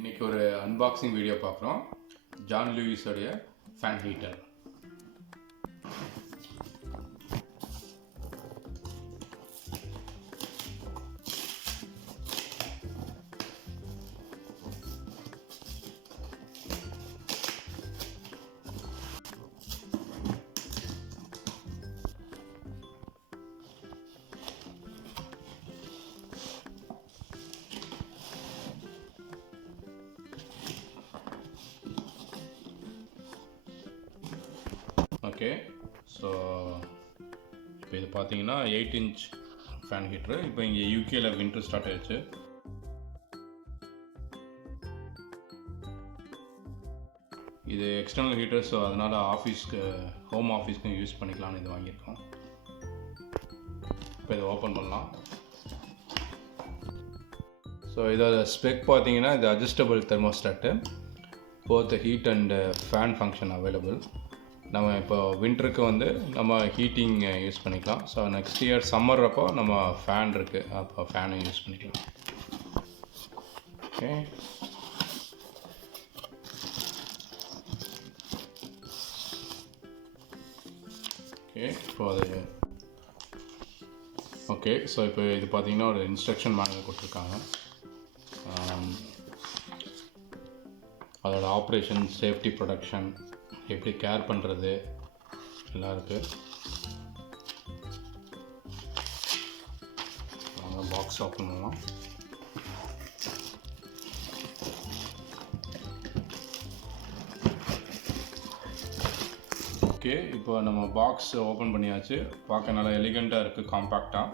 இன்றைக்கி ஒரு unboxing video பார்க்குறோம். ஜான் லூயிஸோடைய ஃபேன் ஹீட்டர். ஓகே, ஸோ இப்போ இது பார்த்தீங்கன்னா 8 இன்ச் ஃபேன் ஹீட்ரு. இப்போ இங்கே யூகேல வின்டர் ஸ்டார்ட் ஆயிடுச்சு. இது எக்ஸ்டர்னல் ஹீட்டர், ஸோ அதனால் ஆஃபீஸ்க்கு ஹோம் ஆஃபீஸ்க்கும் யூஸ் பண்ணிக்கலாம்னு இது வாங்கியிருக்கோம். இப்போ இதை ஓப்பன் பண்ணலாம். ஸோ இதோட ஸ்பெக் பார்த்தீங்கன்னா இது adjustable thermostat, both heat and fan function available. நம்ம இப்போ வின்டருக்கு வந்து நம்ம ஹீட்டிங் யூஸ் பண்ணிக்கலாம். ஸோ நெக்ஸ்ட் இயர் சம்மர் அப்போ நம்ம ஃபேன் இருக்குது, அப்போ ஃபேனும் யூஸ் பண்ணிக்கலாம். ஓகே, இப்போ அது ஓகே. ஸோ இப்போ இது பார்த்தீங்கன்னா ஒரு இன்ஸ்ட்ரக்ஷன் மேனுவல் கொடுத்துருக்காங்க. அதோட ஆப்ரேஷன், சேஃப்டி, ப்ரொடக்ஷன், எப்படி கேர் பண்ணுறது எல்லாம் இருக்குது. பாக்ஸ் ஓப்பன் பண்ணலாம். ஓகே, இப்போ நம்ம பாக்ஸ் ஓப்பன் பண்ணியாச்சு. பார்க்க நல்லா எலிகண்ட்டாக இருக்குது, காம்பேக்டாக,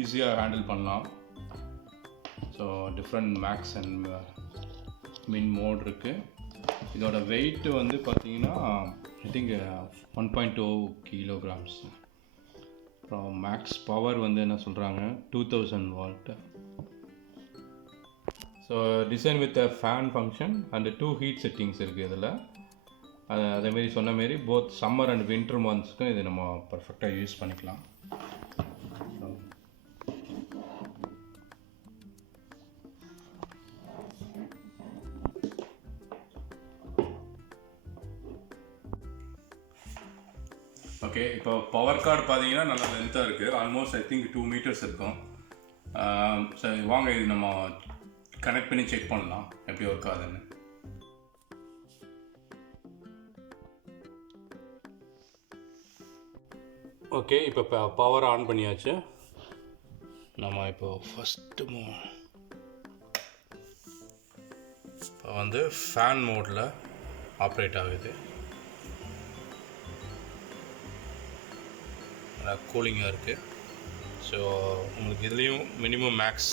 ஈஸியாக ஹேண்டில் பண்ணலாம். ஸோ டிஃப்ரெண்ட் மேக்ஸ் அண்ட் மின் மோட் இருக்குது. இதோட வெயிட் வந்து பார்த்தீங்கன்னா ஐ திங்க் 1.2 kilograms. அப்புறம் மேக்ஸ் பவர் வந்து என்ன சொல்கிறாங்க, 2000 watt. So design with fan function and 2 heat settings இருக்குது இதில். அதேமாரி சொன்ன மாரி போத் சம்மர் அண்ட் வின்டர் மந்த்ஸ்க்கும் இது நம்ம பர்ஃபெக்டாக யூஸ் பண்ணிக்கலாம். ஓகே, இப்போ பவர் கார்டு பார்த்தீங்கன்னா நல்லா லென்த்தாக இருக்குது. ஆல்மோஸ்ட் ஐ திங்க் 2 meters இருக்கும். சரி, வாங்க இது நம்ம கனெக்ட் பண்ணி செக் பண்ணலாம் எப்படி ஒர்க் ஆகுதுன்னு. ஓகே, இப்போ பவர் ஆன் பண்ணியாச்சு. நம்ம இப்போ ஃபஸ்ட்டு இப்போ வந்து ஃபேன் மோடில் ஆப்ரேட் ஆகுது. கூலிங்காக இருக்குது. ஸோ உங்களுக்கு இதுலேயும் மினிமம் மேக்ஸ்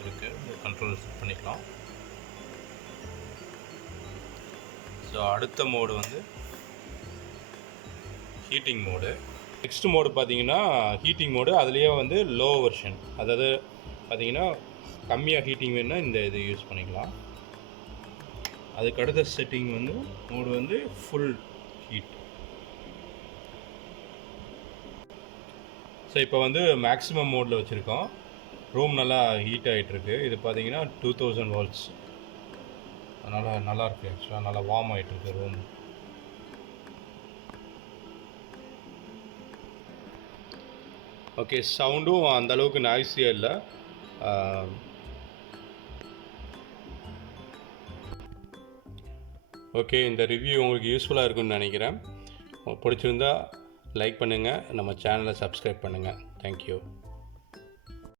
இருக்குது, கண்ட்ரோல் பண்ணிக்கலாம். ஸோ அடுத்த மோடு வந்து ஹீட்டிங் மோடு. நெக்ஸ்ட் மோடு பார்த்தீங்கன்னா ஹீட்டிங் மோடு. அதுலேயே வந்து லோ வெர்ஷன், அதாவது பார்த்தீங்கன்னா கம்மியாக ஹீட்டிங் வேணுன்னா இந்த இது யூஸ் பண்ணிக்கலாம். அதுக்கு அடுத்த செட்டிங் வந்து மோடு வந்து ஃபுல் ஹீட். ஸோ இப்போ வந்து மேக்ஸிமம் மோடில் வச்சுருக்கோம். ரூம் நல்லா ஹீட் ஆகிட்டுருக்கு. இது பார்த்தீங்கன்னா 2000 volts. அதனால் நல்லாயிருக்கு, ஆக்சுவலாக நல்லா வார்ம் ஆகிட்டுருக்கு ரூம். ஓகே, சவுண்டும் அந்தளவுக்கு நாய்ஸியாக இல்லை. ஓகே, இந்த ரிவ்யூ உங்களுக்கு யூஸ்ஃபுல்லாக இருக்குன்னு நினைக்கிறேன். பிடிச்சிருந்தா லைக் பண்ணுங்கள், நம்ம சேனலை சப்ஸ்கிரைப் பண்ணுங்கள். தேங்க்யூ.